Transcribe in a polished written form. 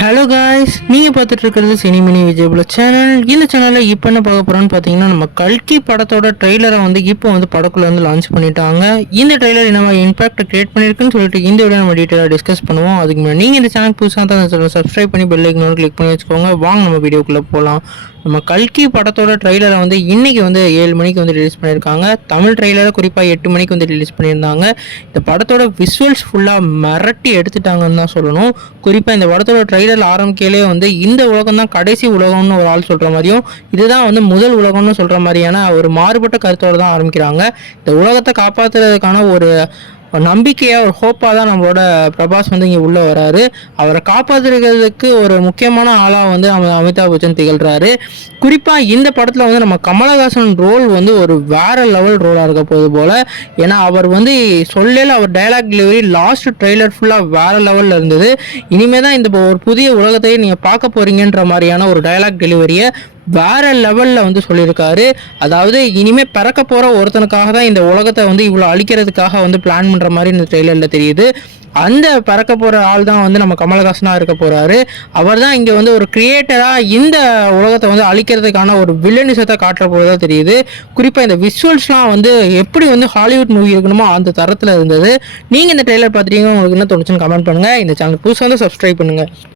Hello guys, நீங்கள் பார்த்துட்டு இருக்கிறது சினிமினி விஜயபுல சேனல். இந்த சேனலில் இப்போ என்ன பார்க்க போகிறோன்னு பார்த்தீங்கன்னா, நம்ம கல்கி படத்தோட ட்ரெய்லரை வந்து இப்போ வந்து படக்குள்ள வந்து லான்ச் பண்ணிட்டாங்க. இந்த ட்ரெய்லர் என்ன மாதிரி இம்பாக்ட் கிரியேட் பண்ணியிருக்குன்னு சொல்லிட்டு இந்த வீடியோ நம்ம டீட்டெயிலாக டிஸ்கஸ் பண்ணுவோம். அதுக்கு முன்னாடி நீங்கள் இந்த சேனல் புதுசாக தான் சேனல் சப்ஸ்கிரைப் பண்ணி பெல் ஐக்கன் கிளிக் பண்ணி வச்சுக்கோங்க. வாங்க நம்ம வீடியோக்குள்ளே போகலாம். நம்ம கல்கி படத்தோட ட்ரெய்லரை வந்து இன்றைக்கி வந்து 7 மணிக்கு வந்து ரிலீஸ் பண்ணியிருக்காங்க. தமிழ் ட்ரெய்லரை குறிப்பாக 8 மணிக்கு வந்து ரிலீஸ் பண்ணியிருந்தாங்க. இந்த படத்தோட விஷுவல்ஸ் ஃபுல்லாக மிரட்டி எடுத்துட்டாங்கன்னு தான் சொல்லணும். குறிப்பாக இந்த படத்தோட ட்ரெய்லர் ஆரம்பிக்கையிலே வந்து இந்த உலகம் தான் கடைசி உலகம்னு ஒரு ஆள் சொல்கிற மாதிரியும், இதுதான் வந்து முதல் உலகம்னு சொல்கிற மாதிரியான ஒரு மாறுபட்ட கருத்தோடு தான் ஆரம்பிக்கிறாங்க. இந்த உலகத்தை காப்பாற்றுறதுக்கான ஒரு நம்பிக்கையாக ஒரு ஹோப்பாக தான் நம்மளோட பிரபாஸ் வந்து இங்கே உள்ளே வராரு. அவரை காப்பாற்றுறதுக்கு ஒரு முக்கியமான ஆளாக வந்து நம்ம அமிதாப் பச்சன் திகழ்கிறாரு. குறிப்பாக இந்த படத்தில் வந்து நம்ம கமலஹாசன் ரோல் வந்து ஒரு வேறு லெவல் ரோலாக இருக்க போது போல். ஏன்னா அவர் வந்து சொல்லல, அவர் டைலாக் டெலிவரி லாஸ்ட் ட்ரெய்லர் ஃபுல்லாக வேறு லெவலில் இருந்தது. இனிமேல் தான் இந்த ஒரு புதிய உலகத்தையே நீங்கள் பார்க்க போகிறீங்கன்ற மாதிரியான ஒரு டைலாக் டெலிவரியை வேற லெவலில் வந்து சொல்லியிருக்காரு. அதாவது இனிமேல் பிறக்க போகிற ஒருத்தனுக்காக தான் இந்த உலகத்தை வந்து இவ்வளோ அழிக்கிறதுக்காக வந்து பிளான் பண்ணுற மாதிரி இந்த ட்ரெய்லரில் தெரியுது. அந்த பறக்க போகிற ஆள் தான் வந்து நம்ம கமலஹாசனாக இருக்க போகிறாரு. அவர் தான் இங்கே வந்து ஒரு கிரியேட்டராக இந்த உலகத்தை வந்து அழிக்கிறதுக்கான ஒரு வில்லனிசத்தை காட்டுற போகிறதா தெரியுது. குறிப்பாக இந்த விஷுவல்ஸ்லாம் வந்து எப்படி வந்து ஹாலிவுட் மூவி இருக்கணுமோ அந்த தரத்தில் இருந்தது. நீங்கள் இந்த ட்ரெய்லர் பார்த்துட்டீங்க, உங்களுக்கு என்ன தோணுச்சுன்னு கமெண்ட் பண்ணுங்கள். இந்த சேனல் புதுசாக வந்து சப்ஸ்கிரைப் பண்ணுங்கள்.